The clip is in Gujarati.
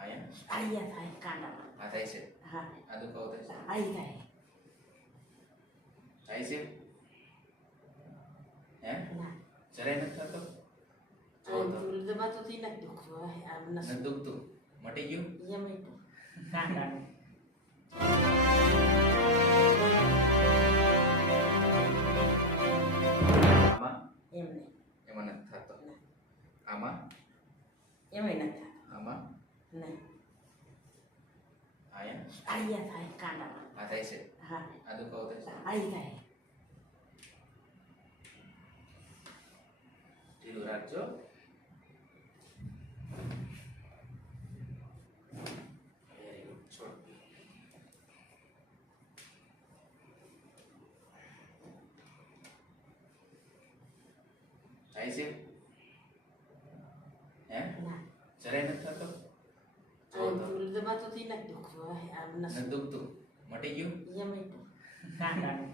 અહીંયા અહીંયા થાય કાંડામાં. આ થાય છે હા આ દુખાવો થાય છે અહીં થાય. થાય છે હે ના જરાય નથી થતો જો તો દબાતોથી નથી દુખતું. હવે આમ નથી દુખતું મટી ગયું એમ એટલું કાંડાનું. આમાં એમ નહીં. એમાં નથી થતો ના. આમાં એમાંય નથી થતું. આમાં નહીં અહીંયા અહીંયા થાય કાંડામાં. આ થાય છે હા આ દુખાવો થાય છે અહીં થાય. ઢીલું રાખજો વેરી ગુડ છોડ થાય છે હે ના જરાય નથી થતો જો તો દબાતોથી નથી દુખતું. હવે આમ નથી દુખતું મટી ગયું એમ એટલું કાંડાનું.